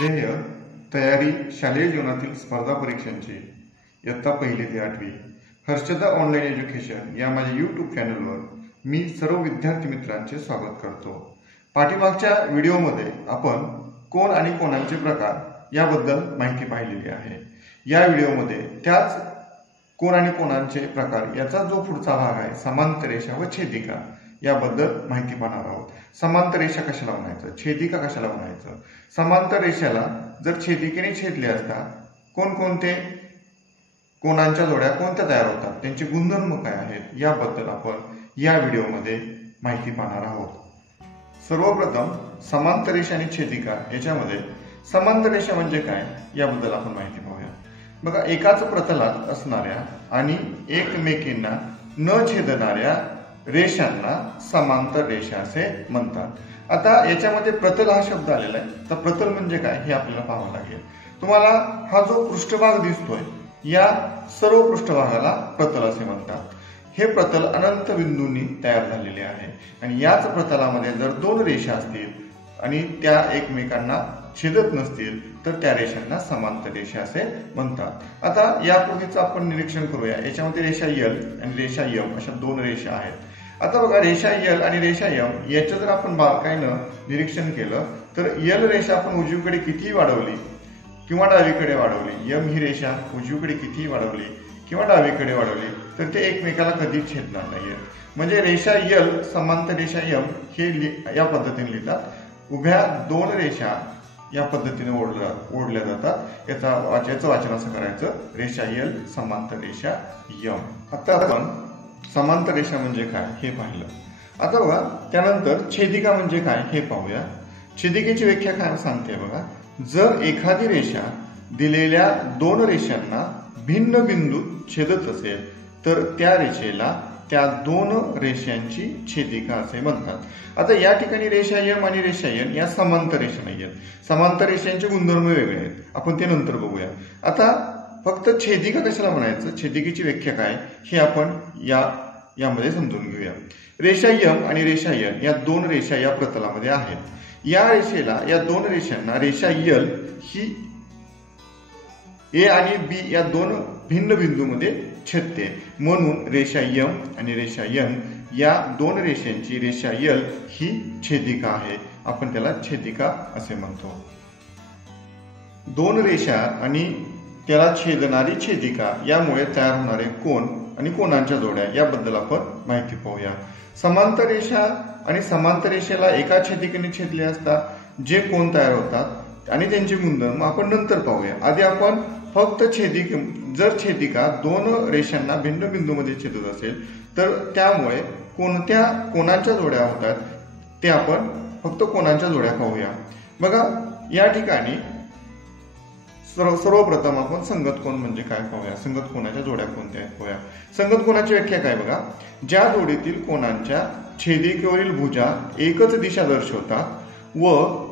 ध्येय तयारी शालेय जीवनातील स्पर्धा परीक्षांची इयत्ता 1ली ते 8वी हर्षदा ऑनलाईन एज्युकेशन या माझ्या यूट्यूब चॅनलवर मी सर्व विद्यार्थी मित्रांचे स्वागत करतो। पाठीमागच्या व्हिडिओमध्ये आपण कोण आणि कोणांचे प्रकार याबद्दल माहिती पाहिलेली आहे। या व्हिडिओमध्ये त्याच कोण आणि कोणांचे प्रकार याचा जो पुढचा भाग आहे समांतर रेषा व छेदिका याबद्दल माहिती पाहणार आहोत। समांतर रेषा कशाला म्हणायचं, छेदिका कशाला म्हणायचं, समांतर रेषेला जर छेदिकेने छेदले असता कोणकोणते कोणांच्या जोड्या कोणत्या तयार होतात, त्यांचे गुणधर्म काय आहेत याबद्दल आपण या व्हिडिओमध्ये माहिती पाहणार आहोत। सर्वप्रथम समांतर रेषा आणि छेदिका याच्यामध्ये समांतर रेषा म्हणजे काय याबद्दल आपण माहिती पाहूया। बघा, एकाच प्रतलात असणाऱ्या आणि एकमेकींना न छेदणाऱ्या रेषांना समांतर रेषा असे म्हणतात। आता याच्यामध्ये प्रतल हा शब्द आलेला आहे, तर प्रतल म्हणजे काय हे आपल्याला पाहावं लागेल। तुम्हाला हा जो पृष्ठभाग दिसतोय या सर्व पृष्ठभागाला प्रतल असे म्हणतात। हे प्रतल अनंत बिंदूंनी तयार झालेले आहे आणि याच प्रतलामध्ये जर दोन रेषा असतील आणि त्या एकमेकांना छेदत नसतील तर त्या रेषांना समांतर रेषा असे म्हणतात। आता यापूर्वीचं आपण निरीक्षण करूया। याच्यामध्ये रेषा L आणि रेषा M अशा दोन रेषा आहेत। आता बघा, रेषा L आणि रेषा M याचं जर आपण बारकाईनं निरीक्षण केलं तर L रेषा आपण उजवीकडे कितीही वाढवली किंवा डावीकडे वाढवली, M ही रेषा उजवीकडे कितीही वाढवली किंवा डावीकडे वाढवली तर ते एकमेकाला कधीच छेदणार नाहीये। म्हणजे रेषा L समांतर रेषा M हे या पद्धतीने लिहितात। उभ्या दोन रेषा या पद्धतीने ओढल्या जातात। याचं वाचन असं करायचं, रेषा L समांतर रेषा M। आता आपण समांतर रेषा म्हणजे काय हे पाहिलं। आता बघा, त्यानंतर छेदिका म्हणजे काय हे पाहूया। छेदिकेची व्याख्या काय सांगते बघा, जर एखादी रेषा दिलेल्या दोन रेषांना भिन्न बिंदूत छेदत असेल तर त्या रेषेला त्या दोन रेषांची छेदिका असे म्हणतात। आता या ठिकाणी रेषा M आणि रेषा N या समांतर रेषा नाही आहेत। समांतर रेषांचे गुणधर्म वेगळे आहेत, आपण ते नंतर बघूया। आता फक्त छेदिका कशाला म्हणायचं, छेदिकेची व्याख्या काय हे आपण यामध्ये समजून घेऊया। रेषा M आणि रेषा N या दोन रेषा या प्रतलामध्ये आहेत। या रेषेला या दोन रेषांना रेषा L ही A आणि B या दोन भिन्न बिंदूमध्ये छेदते, म्हणून रेषा M आणि रेषा N या दोन रेषांची रेषा L ही छेदिका आहे। आपण त्याला छेदिका असे म्हणतो। दोन रेषा आणि त्याला छेदणारी छेदिका यामुळे तयार होणारे कोन आणि कोणांच्या जोड्या याबद्दल आपण माहिती पाहूया। समांतर रेषा आणि समांतर रेषेला एका छेदिकेने छेदले असता जे कोन तयार होतात आणि त्यांचे गुणधर्म आपण नंतर पाहूया। आधी आपण फक्त जर छेदिका दोन रेषांना भिन्न बिंदूमध्ये छेदत असेल तर त्यामुळे कोणत्या कोणांच्या जोड्या होतात ते आपण फक्त कोणांच्या जोड्या पाहूया। बघा, या ठिकाणी सर्वप्रथम आपण संगत कोन म्हणजे काय पाहूया। संगत कोनाच्या जोड्या कोणत्या आहेत पाहूया। संगत कोनाची व्याख्या काय बघा, ज्या जोडीतील कोनांच्या छेदिकेवरील भुजा एकच दिशा दर्शवतात व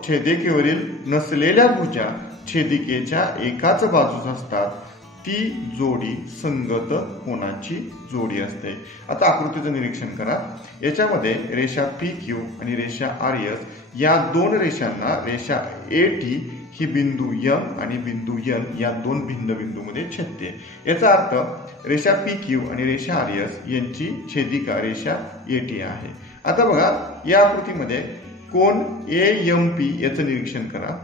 छेदिकेवरील नसलेल्या भुजा छेदिकेच्या एकाच बाजूस असतात ती जोडी संगत कोनाची जोडी असते। आता आकृतीचं निरीक्षण करा। याच्यामध्ये रेषा PQ आणि रेषा RS या दोन रेषांना रेषा AT ही बिंदू M आणि बिंदू N या दोन भिन्न बिंदूमध्ये छेदते। याचा अर्थ रेषा PQ आणि रेषा RS यांची छेदिका रेषा AT आहे। आता बघा, या आकृतीमध्ये कोन AMP याचं निरीक्षण करा।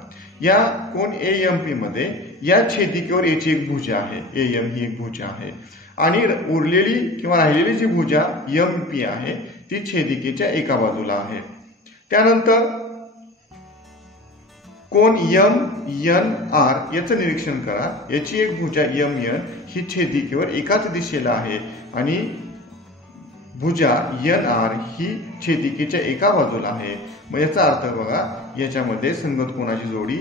या कोन AMP मध्ये या छेदिकेवर याची एक भुजा आहे, AM ही एक भुजा आहे आणि उरलेली किंवा राहिलेली जी भुजा MP आहे ती छेदिकेच्या एका बाजूला आहे। त्यानंतर कोन MNR याचं निरीक्षण करा। याची एक भुजा MN ही छेदिकेवर एकाच दिशेला आहे आणि भुजा NR ही छेदिकेच्या एका बाजूला आहे। मग याचा अर्थ बघा, याच्यामध्ये संगत कोनाची जोडी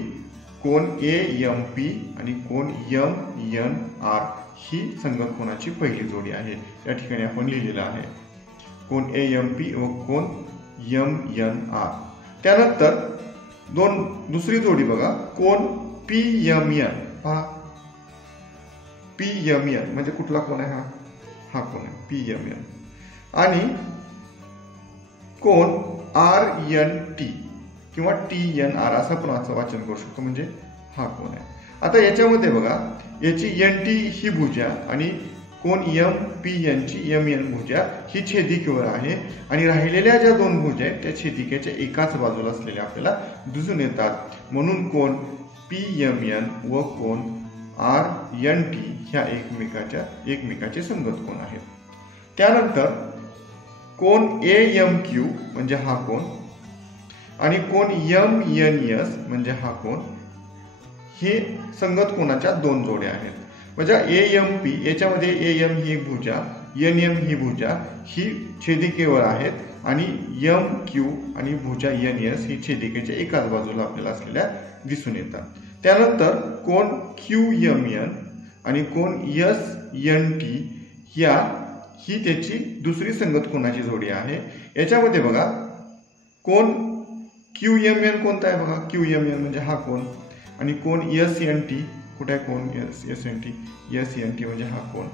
कोन AMP आणि कोन MNR ही संगत कोनाची पहिली जोडी आहे। या ठिकाणी आपण लिहिलेलं आहे कोन AMP व कोन MNR। त्यानंतर दुसरी जोडी बघा, कोन PMN। पहा, PMN म्हणजे कुठला कोन आहे, हा कोन आहे PMN। आणि कोन RNT किंवा TNR असं पण वाचन करू शकतो, म्हणजे हा कोन आहे. आता याच्यामध्ये बघा, याची एन टी ही भुजा आणि कोन एम पी यांची एम एन भुजा ही छेदिकेवर आहे आणि राहिलेल्या ज्या दोन भुजा आहेत त्या छेदिकेच्या एकाच बाजूला असलेल्या आपल्याला दिसून येतात. म्हणून कोन पी एम एन व कोन आर एन टी ह्या एकमेकाचे संगत कोन आहेत. त्यानंतर कोन ए एम क्यू म्हणजे हा कोन आणि कोन एम एन एस म्हणजे हा कोन हे संगत कोनाच्या दोन जोड्या आहेत. म्हणजे ए एम पी याच्यामध्ये ए एम ही एक भुजा, एन एम ही भुजा ही छेदिकेवर आहेत आणि एम क्यू आणि भुजा एन एस ही छेदिकेच्या एकाच बाजूला आपल्याला असलेल्या दिसून येतात. त्यानंतर कोन क्यू एम एन आणि कोन एस एन टी ही त्याची दुसरी संगत कोनाची जोडी आहे. याच्यामध्ये बघा, कोन क्यू एम एन कोणता आहे बघा, क्यू एम एन म्हणजे हा कोन आणि कोन एस एन टी कुठे आहे, कोन एस एन टी म्हणजे हा कोन.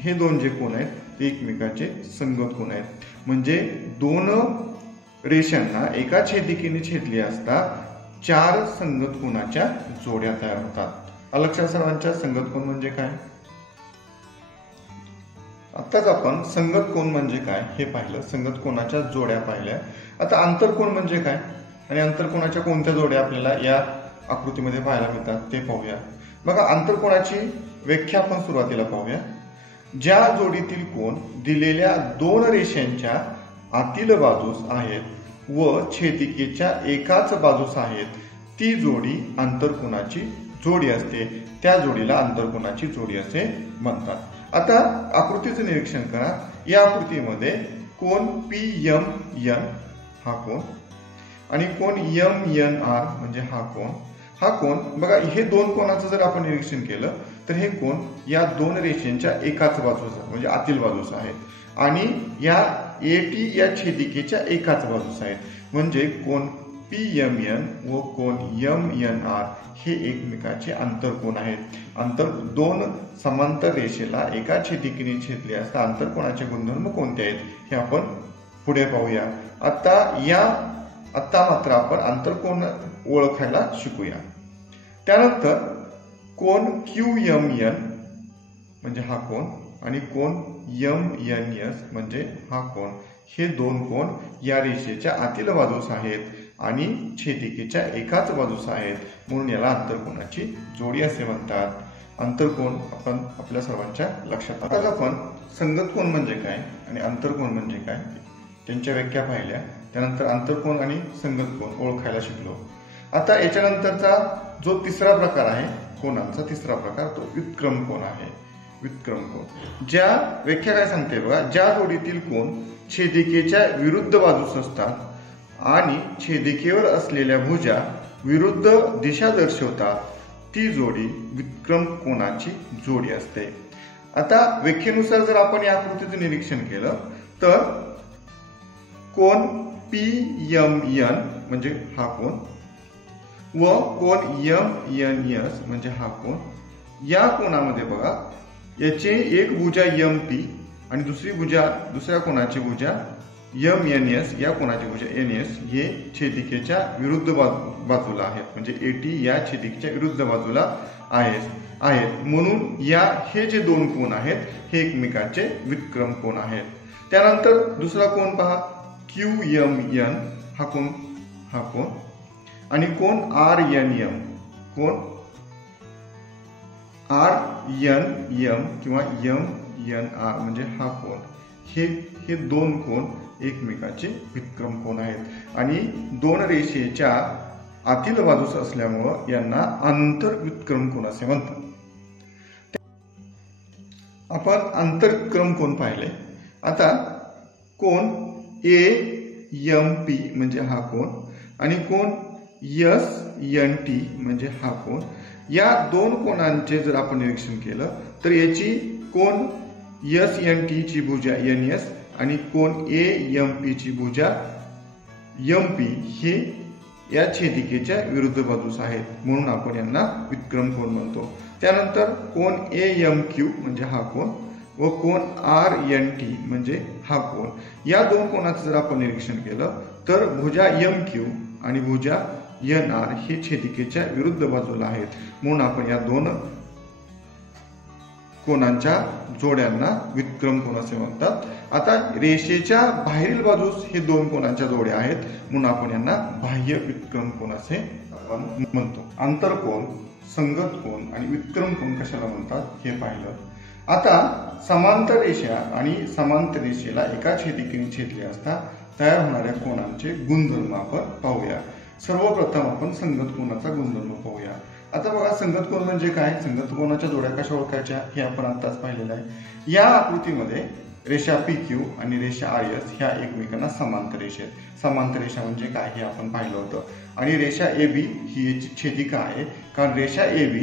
हे दोन जे कोन आहेत ते एकमेकाचे संगत कोन आहेत. म्हणजे दोन रेषांना एका छेदिकेने छेदले असता चार संगत कोनाच्या जोड्या तयार होतात. लक्षात सर्वांच्या संगत कोन म्हणजे काय. आताच आपण संगत कोन म्हणजे काय हे पाहिलं, संगत कोनाच्या जोड्या पाहिल्या. आता आंतरकोन म्हणजे काय आणि आंतरकोनाच्या कोणत्या जोड्या आपल्याला या आकृतीमध्ये पाहायला मिळतात ते पाहूया. बघा, आंतरकोनाची व्याख्या आपण सुरुवातीला पाहूया. ज्या जोडीतील कोन दिलेल्या दोन रेषांच्या आतील बाजूस आहेत व छेदिकेच्या एकाच बाजूस आहेत ती जोडी आंतरकोनाची जोडी असते. त्या जोडीला आंतरकोनाची जोडी असे म्हणतात. आता आकृतीचं निरीक्षण करा. या आकृतीमध्ये कोन पी एम एन हा कोन आणि कोन एम एन आर म्हणजे हा कोन बघा, हे दोन कोनाचं जर आपण निरीक्षण केलं तर हे कोन या दोन रेषांच्या एकाच बाजूचा म्हणजे आतील बाजूस आहेत आणि या ए टी या छेदिकेच्या एकाच बाजूस आहेत. म्हणजे कोन पी एम एन व कोन एम एन आर हे एकमेकाचे आंतरकोन आहेत. दोन समांतर रेषेला एका छेदिकेने छेदले असता आंतरकोनाचे गुणधर्म कोणते आहेत हे आपण पुढे पाहूया. आता मात्र आपण आंतरकोन ओळखायला शिकूया. त्यानंतर कोन क्यू एम एन म्हणजे हा कोन आणि कोन एम एन एस म्हणजे हा कोन हे दोन कोन या रेषेच्या आतील बाजूस आहेत आणि छेदिकेच्या एकाच बाजूस आहेत. म्हणून याला आंतरकोनाची जोडी असे म्हणतात. आंतरकोन आपण आपल्या सर्वांच्या लक्षात. आता आपण संगत कोन म्हणजे काय आणि आंतरकोन म्हणजे काय त्यांच्या व्याख्या पाहिल्या. त्यानंतर आंतरकोन आणि संगत कोन ओळखायला शिकलो. आता याच्यानंतरचा जो तिसरा प्रकार आहे कोनांचा, तिसरा प्रकार तो व्युत्क्रम कोन आहे. व्युत्क्रम कोन ज्या व्याख्या काय सांगते बघा, ज्या जोडीतील कोन छेदिकेच्या विरुद्ध बाजूस असतात आणि छेदिकेवर असलेल्या भुजा विरुद्ध दिशा दर्शवतात ती जोडी व्युत्क्रम कोनाची जोडी असते. आता व्याख्येनुसार जर आपण या आकृतीचं निरीक्षण केलं तर कोन पी एम एन म्हणजे हा कोन व कोन एम एन एस म्हणजे हा कोन. या कोनामध्ये बघा, याचे एक भुजा एम पी आणि दुसऱ्या कोनाची भुजा एम एन एस, या कोनाची भुजा एन एस हे छेदिकेच्या विरुद्ध बाजूला आहेत. म्हणजे ए टी या छेदिकेच्या विरुद्ध बाजूला आहेत. म्हणून हे जे दोन कोन आहेत हे एकमेकाचे व्युत्क्रम कोन आहेत. त्यानंतर दुसरा कोन पहा, क्यू एम एन हा कोन आणि कोन आर एन एम, कोन आर एन एम किंवा एम एन आर म्हणजे हा कोन हे दोन कोन एकमेकाचे व्युत्क्रम कोन आहेत आणि दोन रेषेच्या आतील बाजूस असल्यामुळं यांना आंतरव्युत्क्रम कोन असे म्हणतात. आपण आंतरक्रम कोन पाहिले. आता कोन ए एम पी म्हणजे हा कोन आणि कोन एस एन टी म्हणजे हा कोन. या दोन कोनांचे जर आपण निरीक्षण केलं तर याची कोन एस एन टी ची भुजा एन एस आणि कोन ए एम पी ची भुजा एम पी हे या छेदिकेच्या विरुद्ध बाजूस आहेत. म्हणून आपण यांना व्युत्क्रम कोन म्हणतो. त्यानंतर कोन ए एम क्यू म्हणजे हा कोन व कोन आर एन टी म्हणजे हा कोन. या दोन कोनाचं जर आपण निरीक्षण केलं तर भुजा एम क्यू आणि भुजा एन आर हे छेदिकेच्या विरुद्ध बाजूला आहेत, म्हणून आपण या दोन कोणांच्या जोड्यांना व्युत्क्रम कोन असे म्हणतात. आता रेषेच्या बाहेरील बाजूस हे दोन कोणांच्या जोड्या आहेत, म्हणून आपण यांना बाह्य व्युत्क्रम कोन असे म्हणतो. आंतरकोन, संगत कोन आणि व्युत्क्रम कोन कशाला म्हणतात हे पाहिलं. आता समांतर रेषा आणि समांतर रेषेला एका छेदिकेने छेदले असता तयार होणाऱ्या कोनांचे गुणधर्म आपण पाहूया. सर्वप्रथम आपण संगत कोनाचा गुणधर्म पाहूया. आता बघा, संगत कोन म्हणजे काय, संगत कोनाच्या जोड्या कशा ओळखायच्या हे आपण आताच पाहिलेलं आहे. या आकृतीमध्ये रेषा PQ आणि रेषा RS ह्या एकमेकांना समांतर रेषा आहेत. समांतर रेषा म्हणजे काय हे आपण पाहिलं होतं. आणि रेषा AB ही याची छेदिका आहे, कारण रेषा AB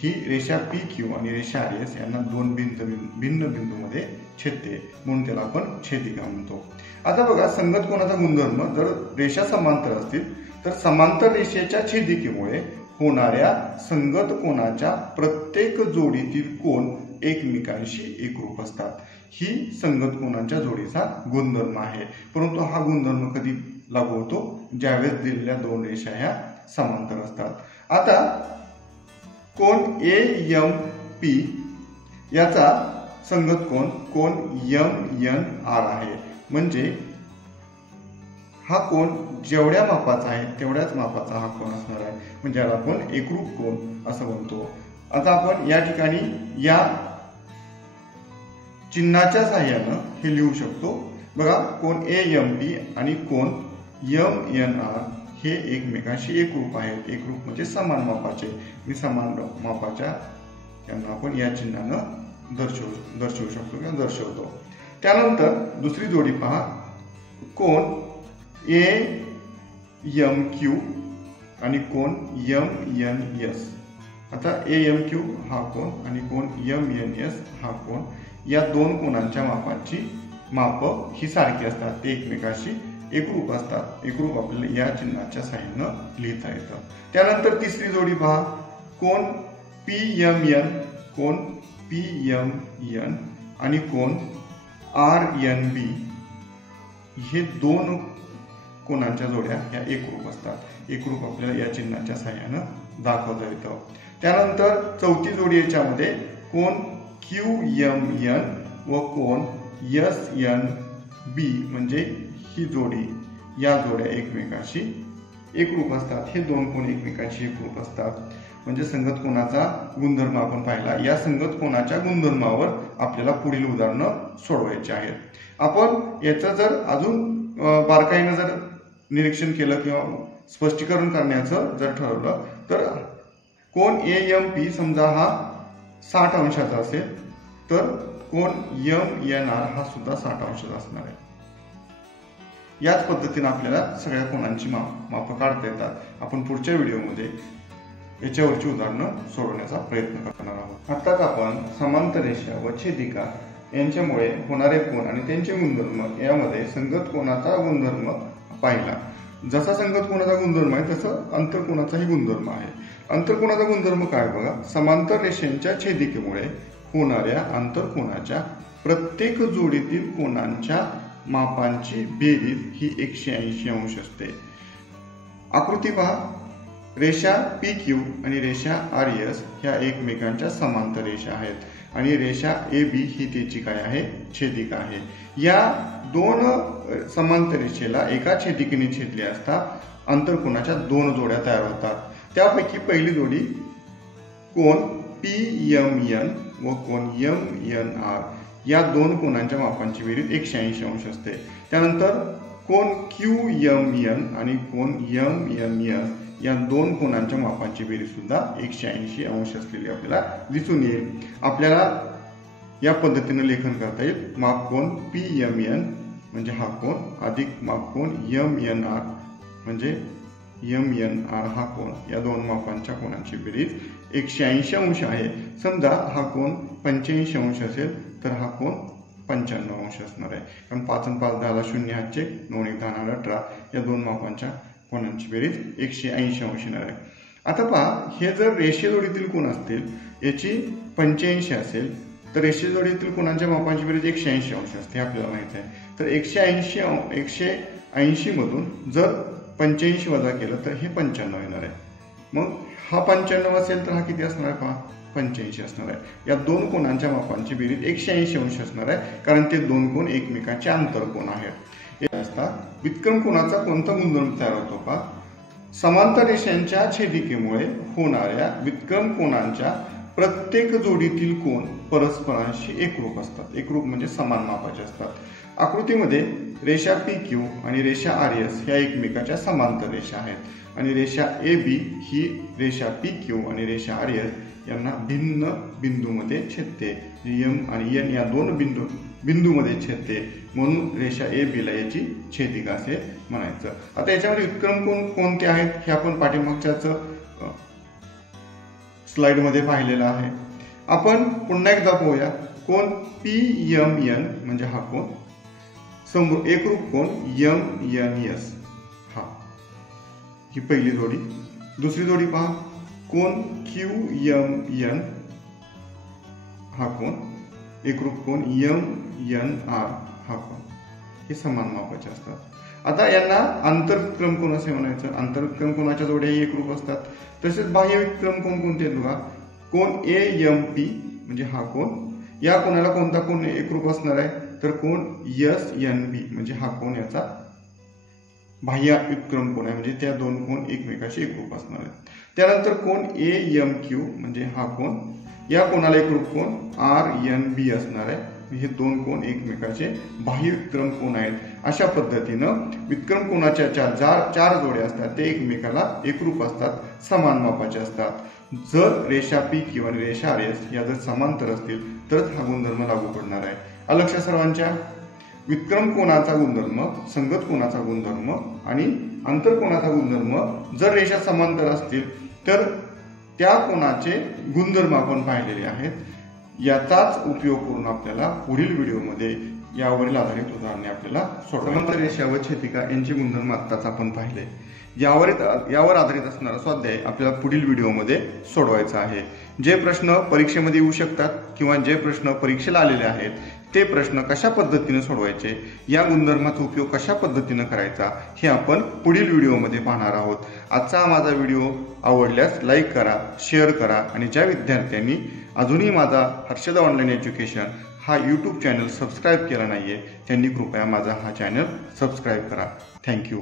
ही रेषा PQ आणि रेषा RS यांना दोन भिन्न बिंदूमध्ये छेदते, म्हणून त्याला आपण छेदिका म्हणतो. आता बघा, संगत कोनाचा गुणधर्म, जर रेषा समांतर असतील तर समांतर रेषेच्या छेदिकेमुळे होणाऱ्या संगत कोनाच्या प्रत्येक जोडीतील कोन एकमेकांशी एकरूप असतात. ही संगत कोनाच्या जोडीचा गुणधर्म आहे. परंतु हा गुणधर्म कधी लागू होतो, ज्यावेळेस दिलेल्या दोन रेषा ह्या समांतर असतात. आता कोन AMP याचा संगत कोन MNR आहे. म्हणजे हा कोन जेवढ्या मापाचा आहे तेवढ्याच मापाचा हा कोन असणार आहे, म्हणजे याला आपण एकरूप कोन असं म्हणतो. आता आपण या ठिकाणी या चिन्हाच्या सहाय्यानं हे लिहू शकतो. बघा, कोन AMP आणि कोन MNR हे एकमेकांशी एकरूप आहेत. एकरूप म्हणजे समान मापाचे. मी समान मापाच्या यांना आपण या चिन्हानं दर्शवू शकतो किंवा दर्शवतो. त्यानंतर दुसरी जोडी पहा, कोन AMQ आणि कोन MNS. आता AMQ हा कोन आणि कोन MNS हा कोन, या दोन कोनांच्या माप ही सारखी असतात, ते एकमेकांशी एकरूप असतात. एकरूप आपल्याला या चिन्हाच्या साहाय्यानं लिहिता येतं. त्यानंतर तिसरी जोडी पहा, कोन PMN आणि कोन RNB हे दोन कोनांच्या जोड्या ह्या एकरूप असतात. एकरूप आपल्याला या चिन्हाच्या साहाय्यानं दाखवता येतं. त्यानंतर चौथी जोडी याच्यामध्ये कोन QMN व कोन SNB म्हणजे ही जोडी, या जोड्या एकमेकांशी एकरूप असतात. हे दोन कोन एकमेकांशी एकरूप असतात. म्हणजे संगत कोनाचा गुणधर्म आपण पाहिला. या संगत कोनाच्या गुणधर्मावर आपल्याला पुढील उदाहरणं सोडवायची आहेत. आपण याचं जर अजून बारकाईनं जर निरीक्षण केलं किंवा स्पष्टीकरण करण्याचं जर ठरवलं तर कोन AMP समजा हा 60 अंशाचा असेल तर कोन MNR हा सुद्धा 60 अंशाचा असणार आहे. याच पद्धतीने आपल्याला सगळ्या कोनांची माप काढता येतात. आपण पुढच्या व्हिडिओमध्ये याच्यावरची उदाहरणं सोडवण्याचा प्रयत्न करणार आहोत. आताच आपण समांतर रेषा व छेदिका यांच्यामुळे होणारे कोन आणि त्यांचे गुणधर्म यामध्ये संगत कोनाचा गुणधर्म पाहिला. जसा संगत कोनाचा गुणधर्म आहे तसं आंतरकोनाचाही गुणधर्म आहे. आंतरकोनाचा गुणधर्म काय बघा, समांतर रेषांच्या छेदिकेमुळे होणाऱ्या आंतरकोनाच्या प्रत्येक जोडीतील कोनांच्या मापांची बेरीज ही 180 अंश असते. आकृती पहा, रेषा PQ आणि रेषा RS ह्या एकमेकांच्या समांतर रेषा आहेत आणि रेषा AB ही त्याची काय आहे, छेदिका आहे. या दोन समांतर रेषेला एका छेदिकेने छेदले असता आंतरकोनाच्या दोन जोड्या तयार होतात. त्यापैकी पहिली जोडी कोन PMN व कोन MNR या दोन कोनांच्या मापांची बेरीज 180 अंश असते. त्यानंतर कोन QMN आणि कोन MNS या दोन कोनांच्या मापांची बेरीज सुद्धा 180 अंश असलेली आपल्याला दिसून येईल. आपल्याला या पद्धतीने लेखन करता येईल. माप कोन PMN म्हणजे हा कोन अधिक माप कोन MNR म्हणजे MNR हा कोन, या दोन मापांच्या कोनांची बेरीज 180 अंश आहे. समजा हा कोन 85 अंश असेल तर हा कोन 95 अंश असणार आहे. कारण 5 आणि 5 10 0 हातचे 9 1 10 18 या दोन मापांच्या कोनांची बेरीज 180 अंश येणार आहे. आता पहा, हे जर रेषेजोडीतील कोन असतील, याची 85 असेल तर रेषेजोडीतील कोनांच्या मापांची बेरीज 180 अंश असते, आपल्याला माहिती आहे. तर 180 मधून जर 85 वजा केलं तर हे 95 येणार आहे. मग हा 95 असेल तर हा किती असणार आहे पहा, 85 असणार आहे. या दोन कोणांच्या मापांची बेरीज 180 अंश असणार आहे, कारण ते दोन कोण एकमेकांचे आंतरकोन आहेत. हे असतात. व्युत्क्रम कोनाचा कोणता गुणधर्म तयार होतो पहा, समांतर रेषांच्या छेदिकेमुळे होणाऱ्या व्युत्क्रम कोनांच्या प्रत्येक जोडीतील कोन परस्परांशी एकरूप असतात. एकरूप म्हणजे समान मापाचे असतात. आकृतीमध्ये रेषा PQ आणि रेषा RS ह्या एकमेकाच्या समांतर रेषा आहेत आणि रेषा AB ही रेषा PQ आणि रेषा RS यांना भिन्न बिंदूमध्ये छेदते. M आणि N या दोन बिंदूमध्ये छेदते, म्हणून रेषा AB ला याची छेदिका असे म्हणायचं. आता याच्यामध्ये व्युत्क्रम कोन कोणते आहेत हे आपण पाठीमागच्याच स्लाइड मध्ये पाहिलेलं आहे. आपण पुन्हा एकदा पाहूया. कोन PMN म्हणजे हा कोन, समोर एकरूप कोन MNS हा, ही पहिली जोडी. दुसरी जोडी पहा, कोन QMN हा कोन, एकरूप कोन MNR हा कोन, हे समान मापाचे असतात. आता यांना आंतरव्युत्क्रम कोन असे म्हणायचं. आंतरव्युत्क्रम कोनाच्या जोड्याही एकरूप असतात. तसेच बाह्य व्युत्क्रम कोन कोणते आहेत बघा, कोन AMP म्हणजे हा कोन, या कोणाला कोणता कोन एकरूप असणार आहे तर कोन SNB म्हणजे हा कोन याचा बाह्य व्युत्क्रम कोन आहे, म्हणजे त्या दोन कोन एकमेकाशी एकरूप असणार आहेत. त्यानंतर कोन AMQ म्हणजे हा कोन, या कोणाला एकरूप कोन RNB असणार आहे. हे दोन कोन एकमेकाचे बाह्य व्युत्क्रम कोन आहेत. अशा पद्धतीनं व्युत्क्रम कोनाच्या चार जोड्या असतात ते एकमेकाला एकरूप असतात, समान मापाचे असतात. जर रेषा PQ आणि रेषा RS या जर समांतर असतील तरच हा गुणधर्म लागू पडणार आहे. लक्षात सर्वांच्या. व्युत्क्रम कोनाचा गुणधर्म, संगत कोनाचा गुणधर्म आणि आंतरकोनाचा गुणधर्म जर रेषा समांतर असतील तर त्या कोनाचे गुणधर्म आपण पाहिलेले आहेत. याचाच उपयोग करून आपल्याला पुढील व्हिडिओमध्ये यावरील आधारित उदाहरणे आपल्याला सोडवायची. रेषा व छेदिका यांचे गुणधर्म आत्ताच आपण पाहिले. यावर आधारित असणारा स्वाध्याय आपल्याला पुढील व्हिडिओमध्ये सोडवायचा आहे. जे प्रश्न परीक्षेमध्ये येऊ शकतात किंवा जे प्रश्न परीक्षेला आलेले आहेत ते प्रश्न कशा पद्धतीने सोडवायचे, या गुणधर्माचा उपयोग कशा पद्धतीने करायचा हे आपण पुढील व्हिडिओमध्ये पाहणार आहोत. आजचा माझा व्हिडिओ आवडल्यास लाईक करा, शेअर करा आणि ज्या विद्यार्थ्यांनी अजूनही माझा हर्षदा ऑनलाईन एज्युकेशन हा यूट्यूब चॅनल सबस्क्राईब केला नाहीये त्यांनी कृपया माझा हा चॅनल सबस्क्राईब करा. थँक्यू.